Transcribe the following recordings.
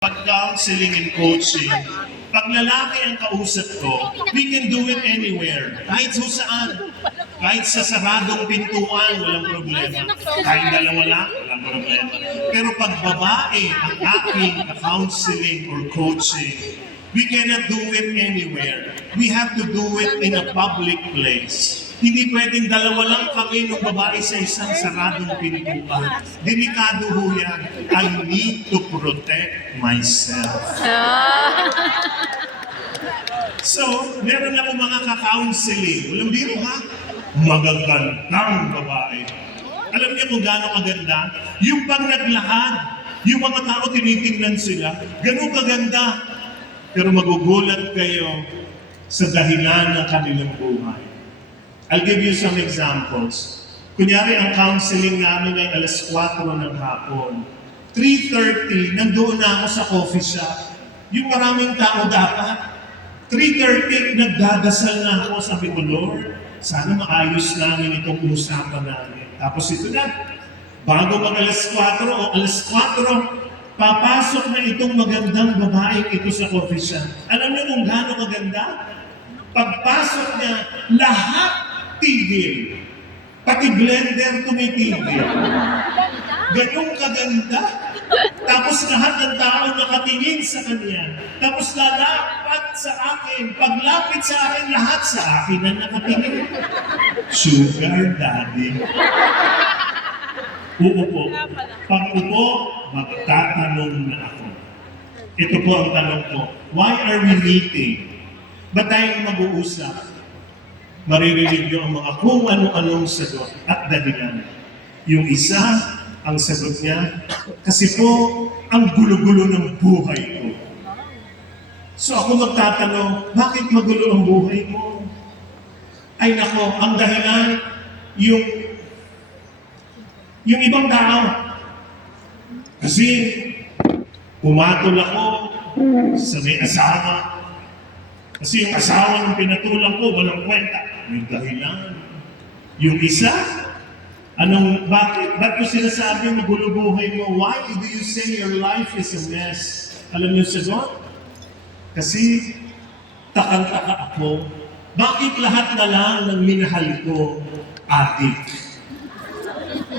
Pag-counseling and coaching, pag lalaki ang kausap ko, we can do it anywhere. Kahit saan. Kahit sa saradong pintuan, walang problema. Kahit dalawa lang, walang problema. Pero pag babae ang aking counseling or coaching, we cannot do it anywhere. We have to do it in a public place. Hindi pwedeng dalawa lang kami ng babae sa isang saradong pintuan. Delikado ho yan. I need to protect myself. So, meron ako mga ka-counseling. Walang biro ha? Magagandang babae. Alam niyo kung gaano kaganda? Yung pag naglakad, yung mga tao tinitingnan sila, ganun kaganda. Pero magugulat kayo sa dahilan ng kanilang buhay. I'll give you some examples. Kunyari, ang counseling namin ay alas 4 ng hapon. 3:30, nandoon na ako sa coffee shop. Yung maraming tao dapat. 3:30, nagdadasal na ako. Sabi ko, Lord, sana maayos namin itong usapan namin. Tapos ito na, bago mag alas 4 o alas 4, papasok na itong magandang babaeng ito sa coffee shop. Alam niyo kung gaano kaganda? Pagpasok niya, lahat tigil. Pati blender tumitigil. Ganong kaganda. Tapos lahat ng tao nakatingin sa kanya. Tapos lalapat sa akin. Paglapit sa akin, lahat sa akin ang nakatingin. Sugar daddy. Uupo. Pag-upo, magtatanong na ako. Ito po ang tanong ko. Why are we meeting? Ba't tayong mag-uusap? Maririnig niyo ang mga kung ano-anong sagot at dahilan. Yung isa, ang sagot niya, kasi po, ang gulo-gulo ng buhay ko. So ako magtatanong, bakit magulo ang buhay mo? Ay nako, ang dahilan, yung ibang tao. Kasi, pumatol ako sa may asawa. Kasi yung asawa ng pinatulang ko, walang kwenta. May dahilan. Yung isa, bakit? Ba't ko sinasabi magulo buhay mo? Why do you say your life is a mess? Alam niyo sagot? Kasi, takang-taka ako. Bakit lahat na lang ng minahal ko, adik?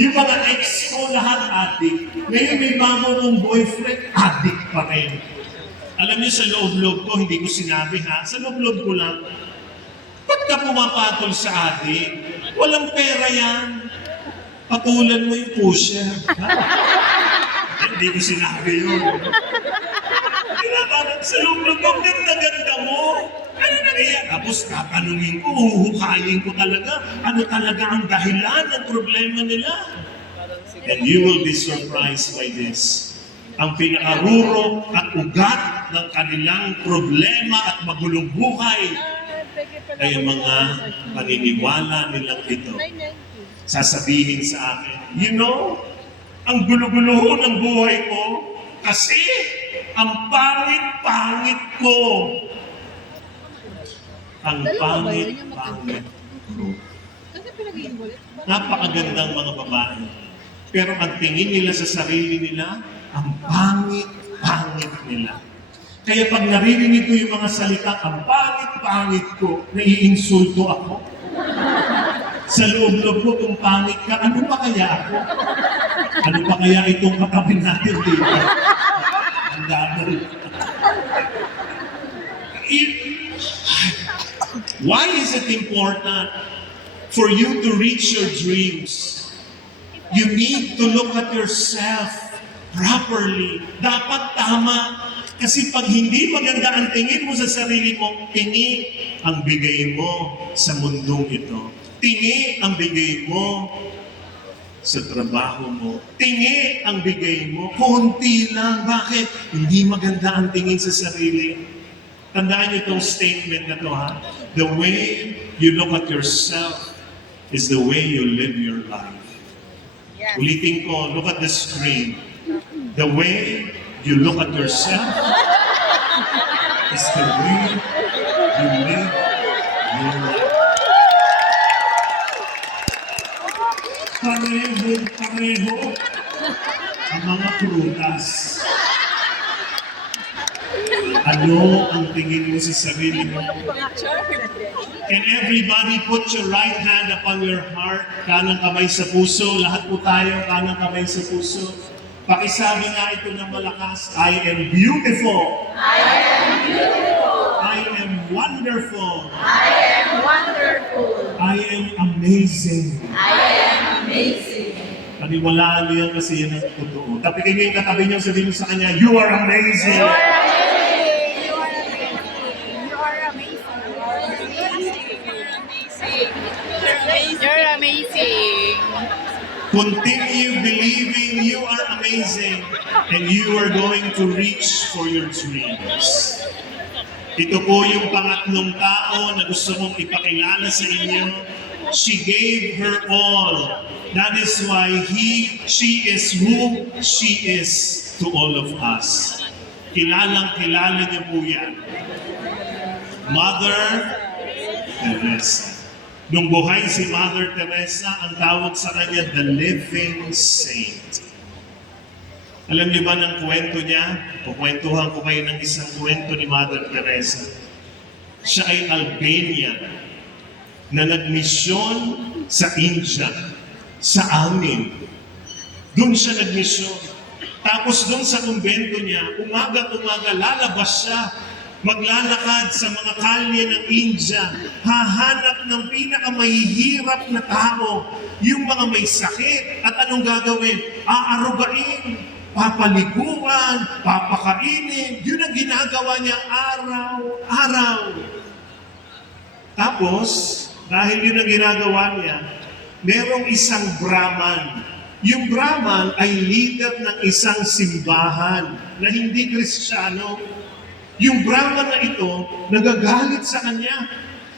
Yung mga ex ko, lahat adik. Ngayon may bago kong boyfriend, adik pa rin. Alam niyo sa loob-loob ko, hindi ko sinabi ha, sa loob-loob ko lang, ba't ka pumapatol sa adik? Walang pera yan. Patulan mo yung pusher. Hindi ko sinabi yun. Kaya parang sa loob-loob ko, ganda-ganda mo. Ano na yan? Tapos tatanungin ko, huhukayin ko talaga, ano talaga ang dahilan ng problema nila. And you will be surprised by this. Ang pinaruro at ugat ng kanilang problema at magulong buhay ay ang mga paniniwala nilang ito. Sasabihin sa akin, you know, ang gulo-gulo ng buhay ko kasi ang pangit-pangit ko. Ang pangit-pangit ko. Napakagandang mga babae. Pero ang tingin nila sa sarili nila, ang pangit-pangit nila. Kaya pag naririnig ko yung mga salita, ang pangit-pangit ko, naiinsulto ako. Sa loob-loob ko, kung pangit ka, ano pa kaya ako? Ano pa kaya itong katabi natin dito? Ang dami. Why is it important for you to reach your dreams? You need to look at yourself properly. Dapat tama. Kasi pag hindi maganda ang tingin mo sa sarili mo, tingi ang bigay mo sa mundong ito. Tingi ang bigay mo sa trabaho mo. Tingi ang bigay mo. Konti lang. Bakit? Hindi maganda ang tingin sa sarili. Tandaan niyo itong statement na to ha. The way you look at yourself is the way you live your life. Ulitin ko, look at the screen. The way you look at yourself is the way you live your life. Pareho ang mga prutas. Ano ang tingin mo sa sarili mo? Can everybody put your right hand upon your heart? Kanang kamay sa puso. Lahat po tayo, kanang kamay sa puso. Pakisabi nga ito ng malakas, I am beautiful. I am beautiful. I am wonderful. I am wonderful. I am amazing. I am amazing. Paniwalaan niyo yan kasi yan ang totoo. Tapikin niyo yung katabi niyo, sabihin niyo sa kanya, you are amazing. You are amazing. You are amazing. You are amazing. You're amazing. Continue believing you are amazing and you are going to reach for your dreams. Ito po yung pangatlong tao na gusto kong ipakilala sa inyo. She gave her all. That is why she is who she is to all of us. Kilalang-kilala niyo po yan. Mother Teresa. Nung buhay si Mother Teresa, ang tawag sa kanya, the living saint. Alam niyo ba ng kwento niya? Kukwentuhan ko kayo ng isang kwento ni Mother Teresa. Siya ay Albanian na nagmisyon sa India, sa amin. Doon siya nagmisyon. Tapos doon sa kumbento niya, umaga-umaga lalabas siya, maglalakad sa mga kalye ng India, hahanap ng pinakamahihirap na tao, yung mga may sakit. At anong gagawin? Aarugain, papaliguan, papakainin. Yun ang ginagawa niya araw-araw. Tapos, dahil yun ang ginagawa niya, merong isang Brahman. Yung Brahman ay leader ng isang simbahan na hindi Kristiyano. Yung Brahman na ito, nagagalit sa kanya.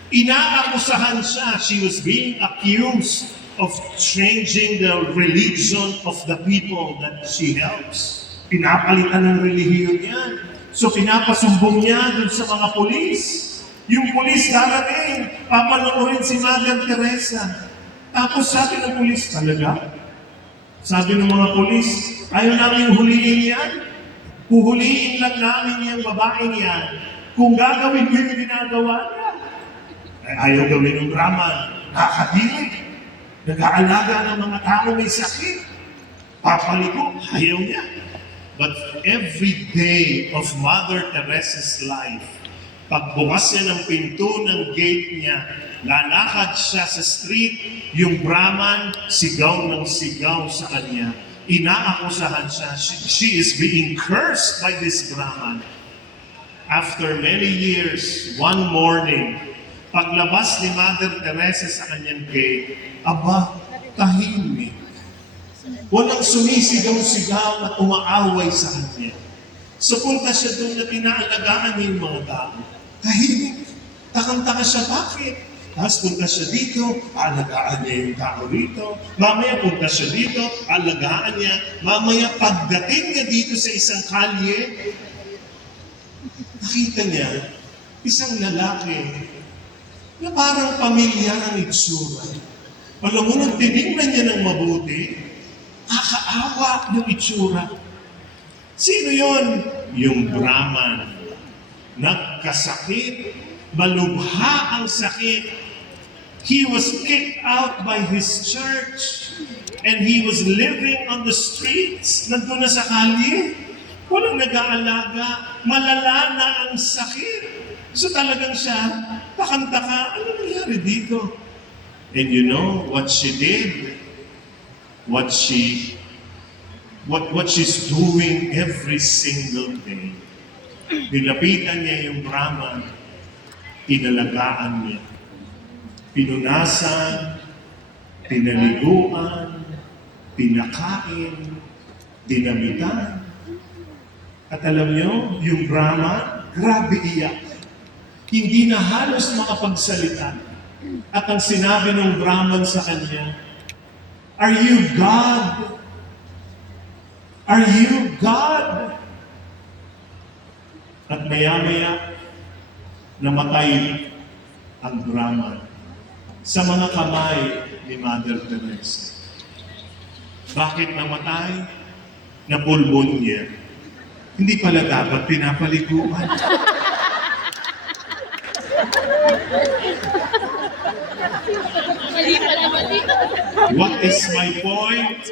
Inaakusahan siya. She was being accused of changing the religion of the people that she helps. Pinapalitan ng relihiyon yan. So pinapasumbong niya dun sa mga polis. Yung polis darating, papanoorin si Mother Teresa. Tapos sabi ng polis, talaga? Sabi ng mga polis, ayaw namin huliin yan. Puhuliin lang namin yung babaeng yan. Kung gagawin mo yung ginagawa niya, ayaw gawin ng Brahman. Nakakadiri. Nag-aalaga ng mga tao may sakit. Papaligo, ayaw niya. But every day of Mother Teresa's life, pagbukas niya ng pinto ng gate niya, lalakad siya sa street, yung Brahman, sigaw ng sigaw sa kanya. Inaakusahan siya. She is being cursed by this Brahman. After many years, one morning, paglabas ni Mother Teresa sa kanyang gate, aba, tahimik. Walang sumisigaw-sigaw at umaaway sa kanya. So punta siya doon na pinaalagaan niya yung mga tao. Tahimik. Takang-taka siya, bakit? Tapos punta siya dito, alagaan niya yung tao rito. Mamaya punta siya dito, alagaan niya. Mamaya pagdating niya dito sa isang kalye, nakita niya isang lalaki na parang pamilyar ang itsura. Alam mo, nung tinignan niya ng mabuti, kakaawa yung itsura. Sino yon? Yung Brahman. Nagkasakit, malubha ang sakit. He was kicked out by his church and he was living on the streets. Nandun na sa kalye. Walang nag-aalaga. Malala na ang sakit. So talagang siya, takang-taka, ano nangyari dito? And you know what she did? What she's doing every single day. Nilapitan niya yung Brahman. Inalagaan niya. Pinunasan, pinaliguan, pinakain, dinamitan. At alam niyo, yung Brahman, grabe iyak. Hindi na halos makapagsalita. At ang sinabi ng Brahman sa kanya, "Are you God? Are you God?" At maya-maya, namatay ang Brahman sa mga kamay ni Mother Teresa. Bakit namatay? Napulmonya. Hindi pala dapat pinapaliguan. Mali pala, mali. What is my point?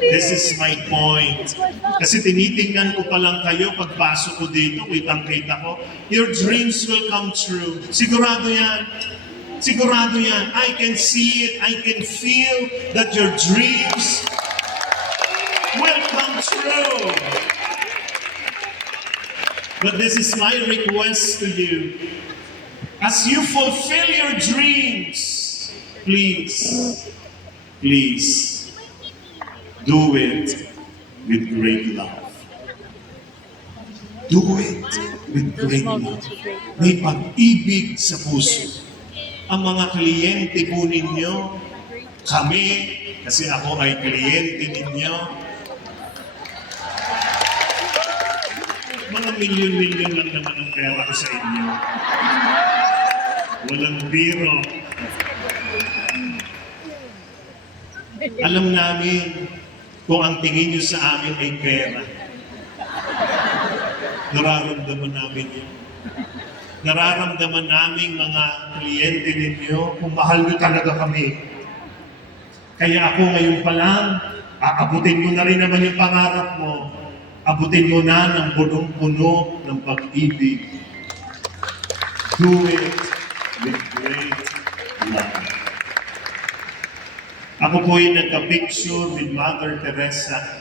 This is my point. Kasi tinitingnan ko pa lang kayo, pagpasok ko dito, kitang-kita ko, your dreams will come true. Sigurado yan. Sigurado yan. I can see it. I can feel that your dreams will come true. But this is my request to you. As you fulfill your dreams, please, please, do it with great love. Do it with great love. May pag-ibig sa puso. Ang mga kliyente po ninyo, kami, kasi ako ay kliyente ninyo, mga milyon-milyon lang naman ang pera ko sa inyo. Walang biro. Alam namin kung ang tingin nyo sa amin ay pera. Nararamdaman namin yun. Nararamdaman namin mga kliyente ninyo kung mahal nyo talaga kami. Kaya ako ngayon pa lang, aabutin mo na rin naman yung pangarap mo. Abutin mo na ng punong-puno ng pag-ibig. Do it with great love. Ako po yung nagka-picture with Mother Teresa.